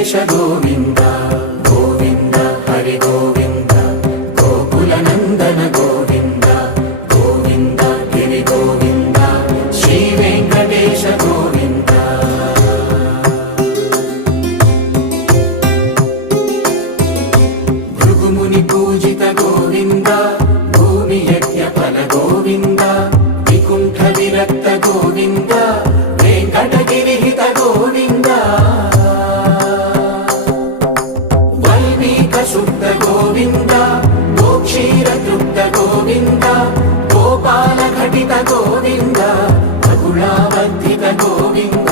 వెంకటేశ గోవింద గోవింద హరి గోవింద గోకుల నందన గోవింద గోవింద గిరి గోవింద శ్రీ వెంకటేశ గోవింద భృగుముని పూజిత గోవింద భూమి యజ్ఞ ఫల గోవింద వికుంఠ విరక్త గోవింద వెంకటగిరిహిత గోవింద వల్మీక శుద్ధ గోవింద గోక్షీర తృప్త గోవింద గోపాల ఘటిత గోవింద బహుళావర్ధిత గోవింద